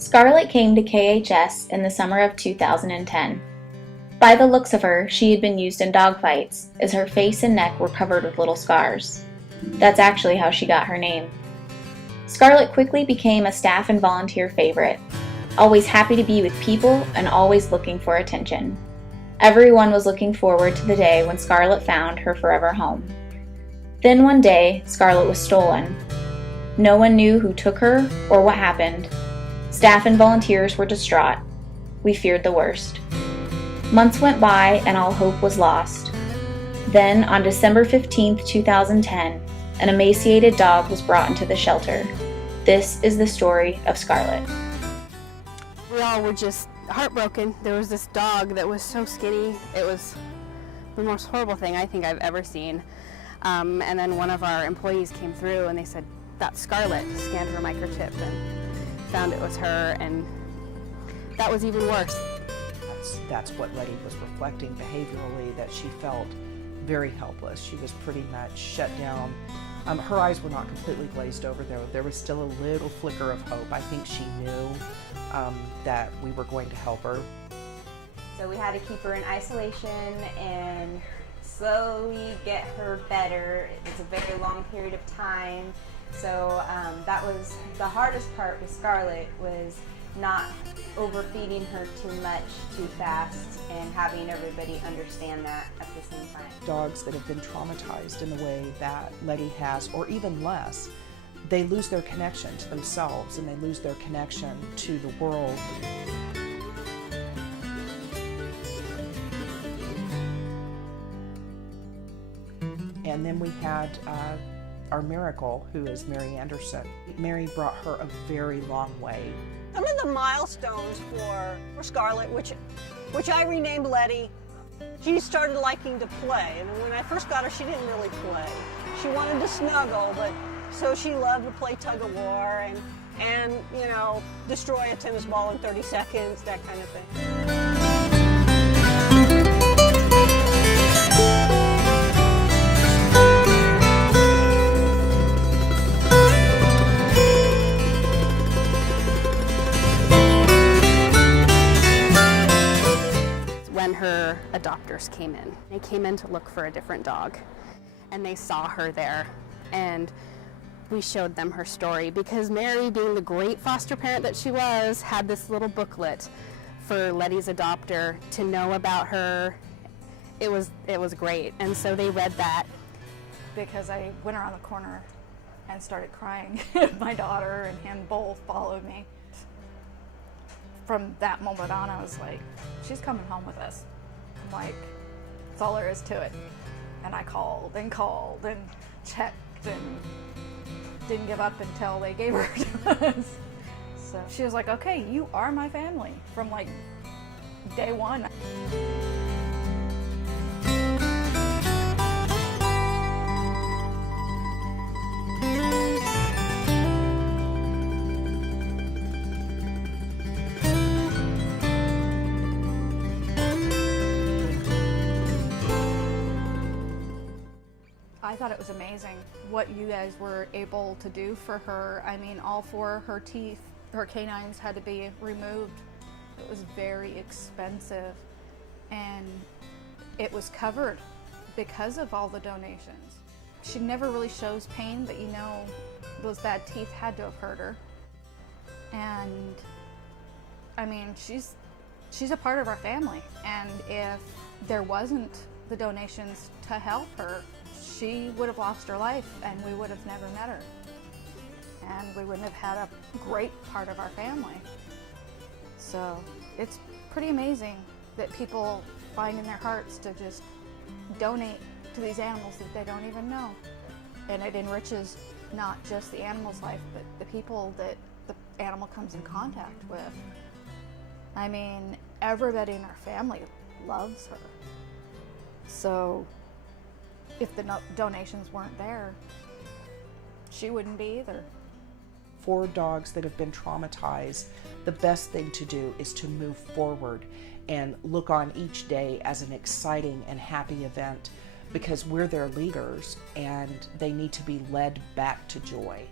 Scarlet came to KHS in the summer of 2010. By the looks of her, she had been used in dogfights, as her face and neck were covered with little scars. That's actually how she got her name. Scarlet quickly became a staff and volunteer favorite, always happy to be with people and always looking for attention. Everyone was looking forward to the day when Scarlet found her forever home. Then one day, Scarlet was stolen. No one knew who took her or what happened. Staff and volunteers were distraught. We feared the worst. Months went by and all hope was lost. Then, on December 15, 2010, an emaciated dog was brought into the shelter. This is the story of Scarlet. We all were just heartbroken. There was this dog that was so skinny. It was the most horrible thing I think I've ever seen. And then one of our employees came through and they said, "That's Scarlet," scanned her microchip and found it was her, and that was even worse. That's what Letty was reflecting behaviorally, that she felt very helpless. She was pretty much shut down. Her eyes were not completely glazed over, though. There was still a little flicker of hope. I think she knew that we were going to help her. So we had to keep her in isolation and slowly get her better. It's a very long period of time. So that was the hardest part with Scarlet, was not overfeeding her too much too fast and having everybody understand that at the same time. Dogs that have been traumatized in the way that Letty has, or even less, they lose their connection to themselves and they lose their connection to the world. And then we had our miracle, who is Mary Anderson. Mary brought her a very long way. Some of the milestones for Scarlet, which I renamed Letty, she started liking to play. I mean, when I first got her, she didn't really play. She wanted to snuggle, but so she loved to play tug of war and you know, destroy a tennis ball in 30 seconds, that kind of thing. When her adopters came in. They came in to look for a different dog, and they saw her there, and we showed them her story, because Mary, being the great foster parent that she was, had this little booklet for Letty's adopter to know about her. It was great, and so they read that. Because I went around the corner and started crying. My daughter and him both followed me. From that moment on, I was like, she's coming home with us. I'm like, that's all there is to it. And I called and checked and didn't give up until they gave her to us. So she was like, okay, you are my family from like day one. I thought it was amazing what you guys were able to do for her. I mean, all four her teeth, her canines had to be removed. It was very expensive, and it was covered because of all the donations. She never really shows pain, but you know those bad teeth had to have hurt her. And I mean, she's a part of our family, and if there wasn't the donations to help her, she would have lost her life and we would have never met her. And we wouldn't have had a great part of our family. So it's pretty amazing that people find in their hearts to just donate to these animals that they don't even know. And it enriches not just the animal's life, but the people that the animal comes in contact with. I mean, everybody in our family loves her. So if the donations weren't there, she wouldn't be either. For dogs that have been traumatized, the best thing to do is to move forward and look on each day as an exciting and happy event, because we're their leaders and they need to be led back to joy.